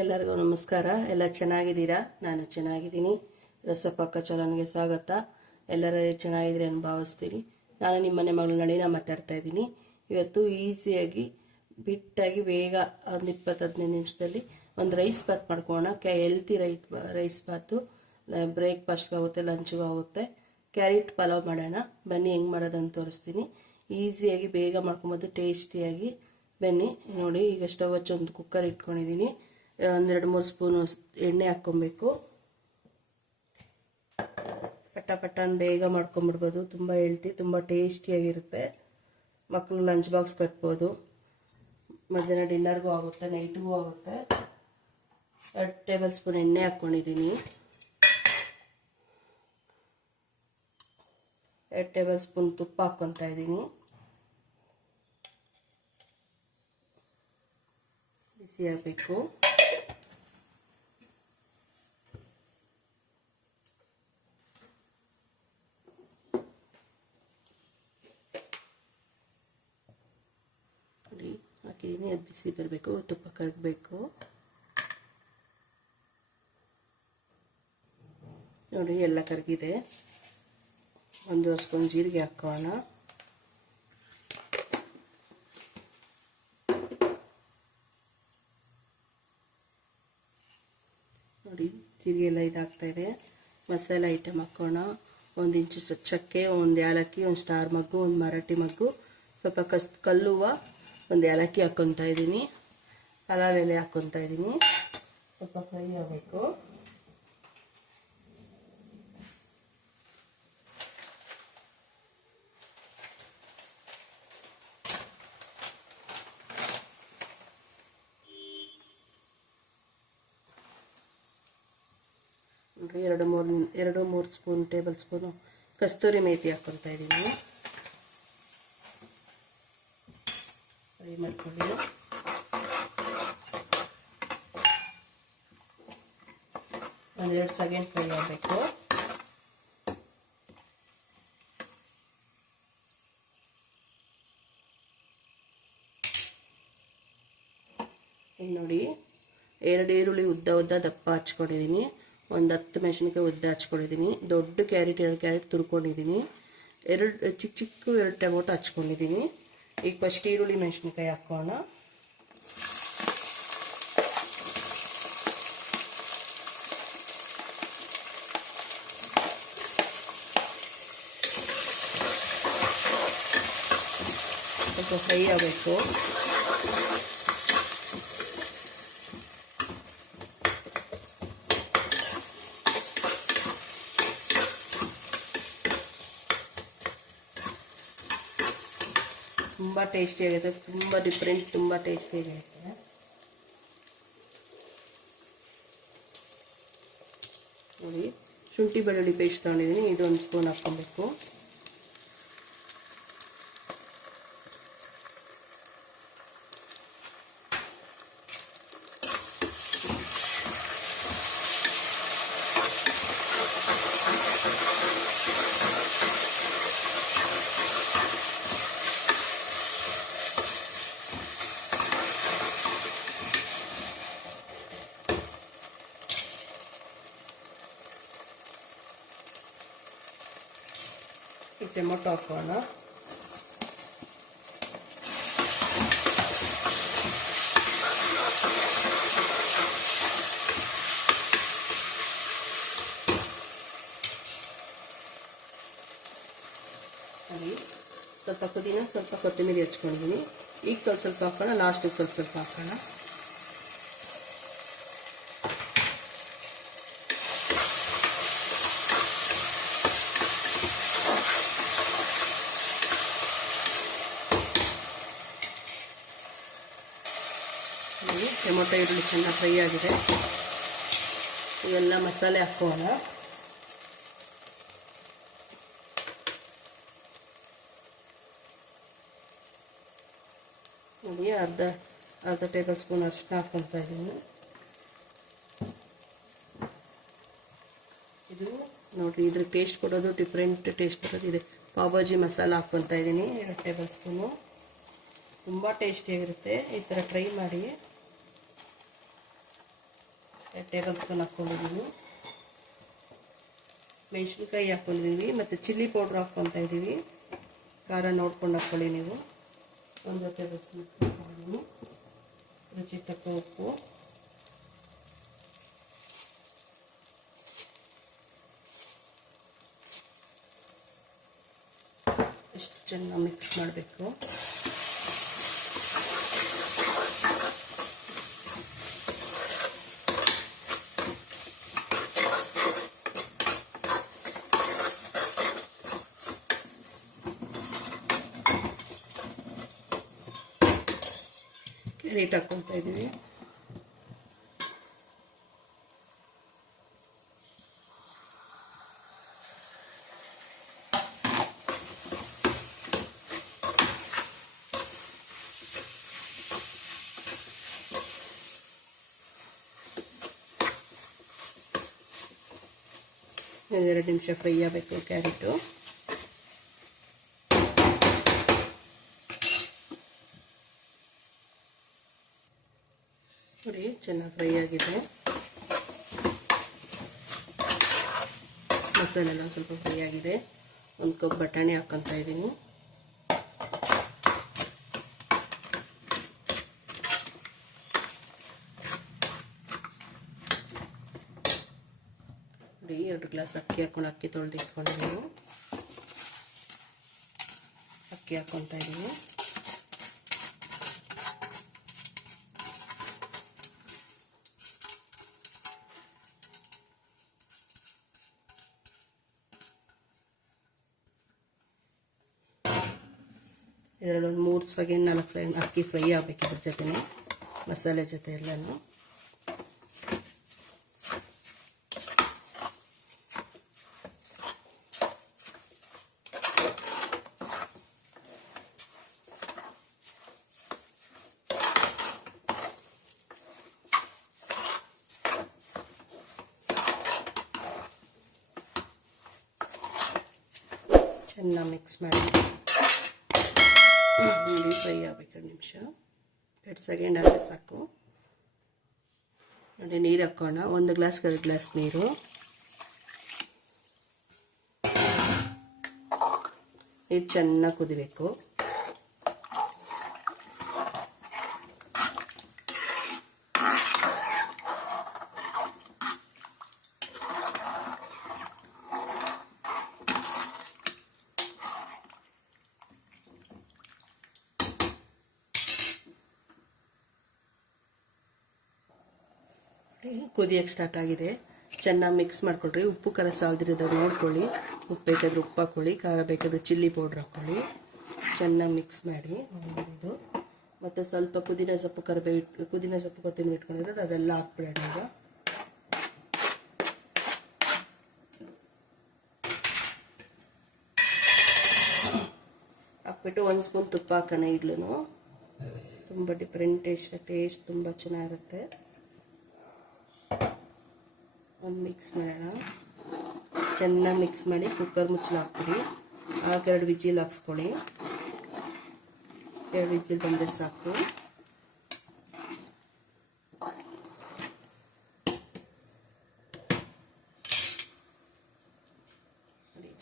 ಎಲ್ಲರಿಗೂ ನಮಸ್ಕಾರ. ಎಲ್ಲ ಚೆನ್ನಾಗಿದ್ದೀರಾ? ನಾನು ಚೆನ್ನಾಗಿದ್ದೀನಿ. ರಸಪಕ್ಕ ಚಾನಲ್ಗೆ ಸ್ವಾಗತ. ಎಲ್ಲರೂ ಚೆನ್ನಾಗಿದ್ದೀರಿ ಅಂತ ಭಾವಿಸ್ತೀನಿ. ನಾನು ನಿಮ್ಮ ಮನೆ ಮಗಳು ನಳಿನ ಮಾತಾಡ್ತಾ ಇದ್ದೀನಿ. ಇವತ್ತು ಈಸಿಯಾಗಿ ಬಿಟ್ಟಾಗಿ ಬೇಗ ಒಂದು 20-15 ನಿಮಿಷದಲ್ಲಿ ಒಂದು ರೈಸ್ ಬಾತ್ ಮಾಡ್ಕೊಳ್ಳೋಣ. ಹೆಲ್ತಿ ರೈಸ್ ಬಾತು. ಬ್ರೇಕ್ಫಾಸ್ಟ್ಗೂ ಆಗುತ್ತೆ, ಲಂಚ್ಗೂ ಆಗುತ್ತೆ. ಕ್ಯಾರೆಟ್ ಪಲಾವ್ ಮಾಡೋಣ. ಬನ್ನಿ ಹೆಂಗೆ ಮಾಡೋದಂತ ತೋರಿಸ್ತೀನಿ. ಈಸಿಯಾಗಿ ಬೇಗ ಮಾಡ್ಕೊಬೋದು, ಟೇಸ್ಟಿಯಾಗಿ. ಬನ್ನಿ ನೋಡಿ. ಈಗ ಸ್ಟವ್ ಹಚ್ಚಿ ಒಂದು ಕುಕ್ಕರ್ ಇಟ್ಕೊಂಡಿದ್ದೀನಿ. 1-2-3 ಸ್ಪೂನು ಎಣ್ಣೆ ಹಾಕ್ಕೊಬೇಕು. ಪಟ್ಟ ಅಂತ ಬೇಗ ಮಾಡ್ಕೊಂಬಿಡ್ಬೋದು. ತುಂಬ ಹೆಲ್ತಿ, ತುಂಬ ಟೇಸ್ಟಿಯಾಗಿರುತ್ತೆ. ಮಕ್ಕಳು ಲಂಚ್ ಬಾಕ್ಸ್ ಕಟ್ಬೋದು. ಮಧ್ಯಾಹ್ನ ಡಿನ್ನರ್ಗೂ ಆಗುತ್ತೆ, ನೈಟ್ಗೂ ಆಗುತ್ತೆ. 2 ಟೇಬಲ್ ಸ್ಪೂನ್ ಎಣ್ಣೆ ಹಾಕ್ಕೊಂಡಿದ್ದೀನಿ. 2 ಟೇಬಲ್ ಸ್ಪೂನ್ ತುಪ್ಪ ಹಾಕ್ಕೊತಾ ಇದ್ದೀನಿ. ಬಿಸಿ ಆಗಬೇಕು. ಹಾಕಿದ್ದೀನಿ. ಅದು ಬಿಸಿ ಬರಬೇಕು, ತುಪ್ಪ ಕರಗಬೇಕು. ನೋಡಿ ಎಲ್ಲ ಕರಗಿದೆ. 1 ಸ್ಪೂನ್ ಜೀರಿಗೆ ಹಾಕೋಣ. ನೋಡಿ ಜೀರಿಗೆ ಎಲ್ಲ ಇದಾಗ್ತಾ ಇದೆ. ಮಸಾಲೆ ಐಟಮ್ ಹಾಕೋಣ. 1 ಇಂಚು ಚಕ್ಕೆ, 1 ಏಲಕ್ಕಿ, 1 ಸ್ಟಾರ್ ಮಗ್ಗು, 1 ಮರಾಠಿ ಮಗ್ಗು, ಸ್ವಲ್ಪ ಕಲ್ಲುವ, 1 ಏಲಕ್ಕಿ ಹಾಕ್ಕೊತಾ ಇದ್ದೀನಿ. ಪಲಾವ್ ಎಲೆ ಹಾಕ್ಕೊತಾ ಇದ್ದೀನಿ. ಸ್ವಲ್ಪ ಫ್ರೈ ಆಗಬೇಕು. ನೋಡಿ 2-3 ಟೇಬಲ್ ಸ್ಪೂನು ಕಸ್ತೂರಿ ಮೇಥಿ ಹಾಕ್ಕೊತಾ ಇದ್ದೀನಿ. ಫ್ರೈ ಮಾಡ್ಕೊಳ್ಳಿ. ಒಂದು 2 ಸೆಕೆಂಡ್ ಫ್ರೈ ಆಗಬೇಕು. ಈಗ ನೋಡಿ 2 ಈರುಳ್ಳಿ ಉದ್ದ ದಪ್ಪ ಹಚ್ಕೊಂಡಿದ್ದೀನಿ. 1 10 ಮೆಣಸಿನಕಾಯಿ ಉದ್ದ ಹಚ್ಕೊಂಡಿದ್ದೀನಿ. ದೊಡ್ಡ ಕ್ಯಾರೆಟ್ 2 ಕ್ಯಾರೆಟ್ ತುರ್ಕೊಂಡಿದ್ದೀನಿ. 2 ಚಿಕ್ಕ 2 ಟೊಮೊಟೊ ಹಚ್ಕೊಂಡಿದ್ದೀನಿ. ಈಗ ಫಸ್ಟ್ ಈರುಳ್ಳಿ ಮೆಣಸಿನಕಾಯಿ ಹಾಕೋಣ. ಸ್ವಲ್ಪ ಫ್ರೈ ಆಗಬೇಕು. ತುಂಬ ಟೇಸ್ಟಿಯಾಗಿದೆ, ತುಂಬ ಡಿಫ್ರೆಂಟ್, ತುಂಬ ಟೇಸ್ಟಿಯಾಗಿರುತ್ತೆ. ನೋಡಿ ಶುಂಠಿ ಬೆಳ್ಳುಳ್ಳಿ ಪೇಸ್ಟ್ ತೊಗೊಂಡಿದ್ದೀನಿ. ಇದು 1 ಸ್ಪೂನ್ ಹಾಕ್ಕೊಬೇಕು. ಟೊಮೊಟೊ ಹಾಕೋಣ. ಸ್ವಲ್ಪ ಪುದೀನ, ಸ್ವಲ್ಪ ಕೊತ್ತಂಬರಿ ಹಚ್ಕೊಂಡಿದ್ದೀನಿ. ಈಗ ಸ್ವಲ್ಪ ಹಾಕೋಣ. ಲಾಸ್ಟಿಗೆ ಸ್ವಲ್ಪ ಹಾಕೋಣ. ಟೊಮೊಟೊ ಈರುಳ್ಳಿ ಚೆನ್ನಾಗಿ ಫ್ರೈ ಆಗಿದೆ. ಇವೆಲ್ಲ ಮಸಾಲೆ ಹಾಕೋಣ. ನೋಡಿ ಅರ್ಧ ಟೇಬಲ್ ಸ್ಪೂನ್ ಅರಿಶಿನ ಹಾಕ್ಕೊತಾ ಇದ್ದೀನಿ. ಇದು ನೋಡಿರಿ, ಇದ್ರ ಟೇಸ್ಟ್ ಕೊಡೋದು, ಡಿಫ್ರೆಂಟ್ ಟೇಸ್ಟ್ ಕೊಡೋದು ಇದೆ. ಪಾವ್ ಭಾಜಿ ಮಸಾಲ ಹಾಕ್ಕೊತಾ ಇದ್ದೀನಿ 2 ಟೇಬಲ್ ಸ್ಪೂನು. ತುಂಬ ಟೇಸ್ಟಿಯಾಗಿರುತ್ತೆ. ಈ ಥರ ಟ್ರೈ ಮಾಡಿ. 2 ಟೇಬಲ್ ಸ್ಪೂನ್ ಹಾಕ್ಕೊಂಡಿದ್ದೀವಿ. ಮೆಣಸಿನ್ಕಾಯಿ ಹಾಕ್ಕೊಂಡಿದ್ದೀವಿ ಮತ್ತು ಚಿಲ್ಲಿ ಪೌಡ್ರ್ ಹಾಕ್ಕೊತಾ ಇದ್ದೀವಿ. ಖಾರ ನೋಡ್ಕೊಂಡು ಹಾಕ್ಕೊಳ್ಳಿ ನೀವು. 1 ಟೇಬಲ್ ಸ್ಪೂನ್ ಹಾಕ್ಕೊಂಡಿದ್ದೀನಿ. ರುಚಿಗೆ ತಕ್ಕ ಉಪ್ಪು, ಇಷ್ಟು ಚೆನ್ನಾಗಿ ಮಿಕ್ಸ್ ಮಾಡಬೇಕು. ಕ್ಯಾರೆಟ್ ಹಾಕ್ಕೊತಾ ಇದ್ದೀವಿ. ಒಂದು 2 ನಿಮಿಷ ಫ್ರೈ ಆಗಬೇಕು ಕ್ಯಾರೆಟು. ನೋಡಿ ಚೆನ್ನಾಗಿ ಫ್ರೈ ಆಗಿದೆ. ಮಸಾಲೆ ಎಲ್ಲ ಸ್ವಲ್ಪ ಫ್ರೈ ಆಗಿದೆ. 1 ಕಪ್ ಬಟಾಣಿ ಹಾಕ್ಕೊತಾ ಇದ್ದೀನಿ. ನೋಡಿ 2 ಗ್ಲಾಸ್ ಅಕ್ಕಿ ಹಾಕೊಂಡು ಅಕ್ಕಿ ತೊಳೆದು ಇಟ್ಕೊಂಡಿದ್ದೀನಿ. ಅಕ್ಕಿ ಹಾಕ್ಕೊತಾ ಇದ್ದೀನಿ. ಇದರಲ್ಲಿ ಒಂದು 3 ಸೆಕೆಂಡ್ 4 ಸೆಕೆಂಡ್ ಅಕ್ಕಿ ಫ್ರೈ ಆಗಬೇಕು ಇದ್ರ ಜೊತೆನೆ, ಮಸಾಲೆ ಜೊತೆ ಎಲ್ಲನೂ. ಚೆನ್ನಾಗಿ ಮಿಕ್ಸ್ ಮಾಡಿ ಫ್ರೈ ಆಗಬೇಕು. 2 ನಿಮಿಷ 2 ಸೆಕೆಂಡ್ ಆದರೆ ಸಾಕು. ನೋಡಿ ನೀರು ಹಾಕೋಣ. 1 ಗ್ಲಾಸ್ 2 ಗ್ಲಾಸ್ ನೀರು. ನೀರು ಚೆನ್ನಾಗಿ ಕುದಿಬೇಕು. ಕುದಿಯೋಕ್ಕೆ ಸ್ಟಾರ್ಟ್ ಆಗಿದೆ. ಚೆನ್ನಾಗಿ ಮಿಕ್ಸ್ ಮಾಡಿಕೊಡ್ರಿ. ಉಪ್ಪು ಖಾರ ಸಾಲ್ದಿರೋದು ನೋಡ್ಕೊಳ್ಳಿ. ಉಪ್ಪು ಬೇಕಾದ್ರೆ ಉಪ್ಪು ಹಾಕ್ಕೊಳ್ಳಿ, ಖಾರ ಬೇಕಾದ್ರೆ ಚಿಲ್ಲಿ ಪೌಡ್ರ್ ಹಾಕ್ಕೊಳ್ಳಿ. ಚೆನ್ನಾಗಿ ಮಿಕ್ಸ್ ಮಾಡಿ ಇದು. ಮತ್ತು ಸ್ವಲ್ಪ ಪುದೀನ ಸೊಪ್ಪು ಕರಿಬೇವು, ಪುದೀನ ಸೊಪ್ಪು ಕೊತ್ತಂಬರಿ ಇಟ್ಕೊಂಡಿರೋದು ಅದೆಲ್ಲ ಹಾಕ್ಬಿಡೋಣ ಈಗ. ಹಾಕ್ಬಿಟ್ಟು 1 ಸ್ಪೂನ್ ತುಪ್ಪ ಹಾಕೋಣ. ಈಗಲೂ ತುಂಬ ಡಿಫ್ರೆಂಟ್ ಟೇಸ್ಟ್ ತುಂಬ ಚೆನ್ನಾಗಿರುತ್ತೆ. ಒಂದು ಮಿಕ್ಸ್ ಮಾಡೋಣ. ಚೆನ್ನಾಗಿ ಮಿಕ್ಸ್ ಮಾಡಿ ಕುಕ್ಕರ್ ಮುಚ್ಚಳ ಹಾಕ್ಬಿಡಿ. ಆಗ 2 ವಿಜಿಲ್ ಹಾಕ್ಸ್ಕೊಳ್ಳಿ. 2 ವಿಜಿಲ್ ಬಂದರೆ ಸಾಕು.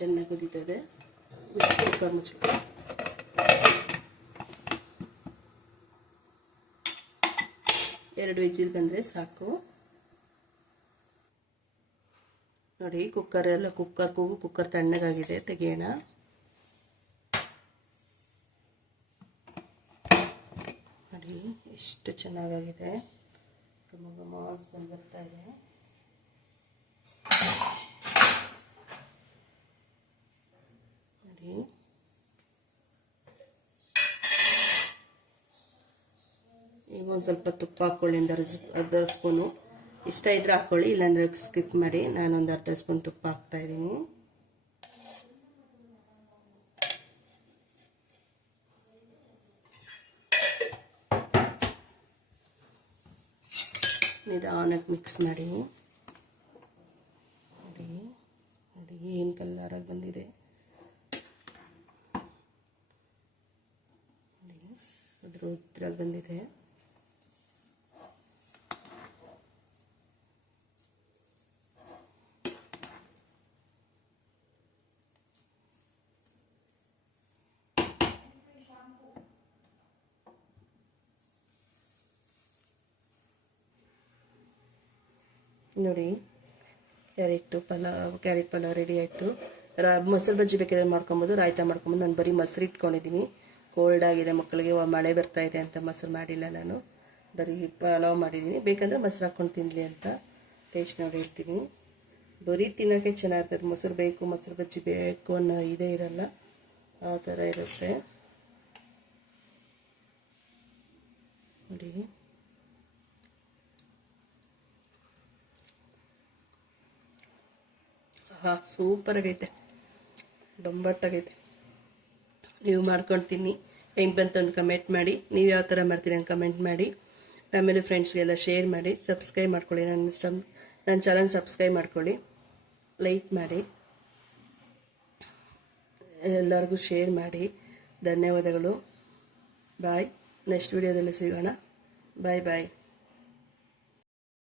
ಚೆನ್ನಾಗಿ ಕುದೀತದೆ. ಕುಕ್ಕರ್ ಮುಚ್ಚಳ 2 ವಿಜಿಲ್ ಬಂದರೆ ಸಾಕು. ನೋಡಿ ಕುಕ್ಕರ್ ತಣ್ಣಗಾಗಿದೆ. ತೆಗೆಯೋಣ. ನೋಡಿ ಎಷ್ಟು ಚೆನ್ನಾಗಾಗಿದೆ. ಘಮ ಘಮ ವಾಸನೆ ಬರ್ತಾ ಇದೆ. ನೋಡಿ ಈಗ ಒಂದು ಸ್ವಲ್ಪ ತುಪ್ಪ ಹಾಕ್ಕೊಳ್ಳಿ. 1/2 ಸ್ಪೂನು. ಇಷ್ಟ ಇದ್ರೆ ಹಾಕ್ಕೊಳ್ಳಿ, ಇಲ್ಲಾಂದರೆ ಸ್ಕಿಪ್ ಮಾಡಿ. ನಾನೊಂದು 1/2 ಸ್ಪೂನ್ ತುಪ್ಪ ಹಾಕ್ತಾ ಇದ್ದೀನಿ. ನಿಧಾನಕ್ಕೆ ಮಿಕ್ಸ್ ಮಾಡಿ. ನೋಡಿ ನೋಡಿ ಏನು ಕಲರಾಗಿ ಬಂದಿದೆ. ನೋಡಿ ಅದ್ರ ಉದ್ರಾಗಿ ಬಂದಿದೆ. ನೋಡಿ ಕ್ಯಾರೆಟ್ ಪಲಾವ್ ರೆಡಿ ಆಯಿತು. ಮೊಸರು ಬಜ್ಜಿ ಬೇಕಾದ್ರೆ ಮಾಡ್ಕೊಬೋದು, ರಾಯ್ತ ಮಾಡ್ಕೊಬೋದು. ನಾನು ಬರೀ ಮೊಸರು ಇಟ್ಕೊಂಡಿದ್ದೀನಿ, ಕೋಲ್ಡ್ ಆಗಿದೆ ಮಕ್ಕಳಿಗೆ, ಮಳೆ ಬರ್ತಾ ಇದೆ ಅಂತ ಮೊಸರು ಮಾಡಿಲ್ಲ. ನಾನು ಬರೀ ಪಲಾವ್ ಮಾಡಿದ್ದೀನಿ. ಬೇಕಂದರೆ ಮೊಸರು ಹಾಕ್ಕೊಂಡು ತಿನ್ನಲಿ ಅಂತ ಟೇಸ್ಟ್ ನೋಡಿ ಹೇಳ್ತೀನಿ. ಬರೀ ತಿನ್ನೋಕ್ಕೆ ಚೆನ್ನಾಗಿರ್ತದೆ. ಮೊಸರು ಬೇಕು, ಮೊಸರು ಬಜ್ಜಿ ಬೇಕು ಅನ್ನೋ ಇದೇ ಇರಲ್ಲ, ಆ ಥರ ಇರುತ್ತೆ ನೋಡಿ. ಸೂಪರಾಗೈತೆ, ಬೊಂಬಟ್ಟಾಗೈತೆ. ನೀವು ಮಾಡ್ಕೊಂಡು ತಿನ್ನಿ, ಹೆಂಗೆ ಬಂತಂದು ಕಮೆಂಟ್ ಮಾಡಿ. ನೀವು ಯಾವ ಥರ ಮಾಡ್ತೀರಿ ಅಂತ ಕಮೆಂಟ್ ಮಾಡಿ. ಆಮೇಲೆ ಫ್ರೆಂಡ್ಸ್ಗೆಲ್ಲ ಶೇರ್ ಮಾಡಿ, ಸಬ್ಸ್ಕ್ರೈಬ್ ಮಾಡ್ಕೊಳ್ಳಿ. ನನ್ನ ಚಾನಲ್ ಸಬ್ಸ್ಕ್ರೈಬ್ ಮಾಡ್ಕೊಳ್ಳಿ, ಲೈಕ್ ಮಾಡಿ, ಎಲ್ಲರಿಗೂ ಶೇರ್ ಮಾಡಿ. ಧನ್ಯವಾದಗಳು. ಬಾಯ್. ನೆಕ್ಸ್ಟ್ ವಿಡಿಯೋದಲ್ಲಿ ಸಿಗೋಣ. ಬಾಯ್ ಬಾಯ್.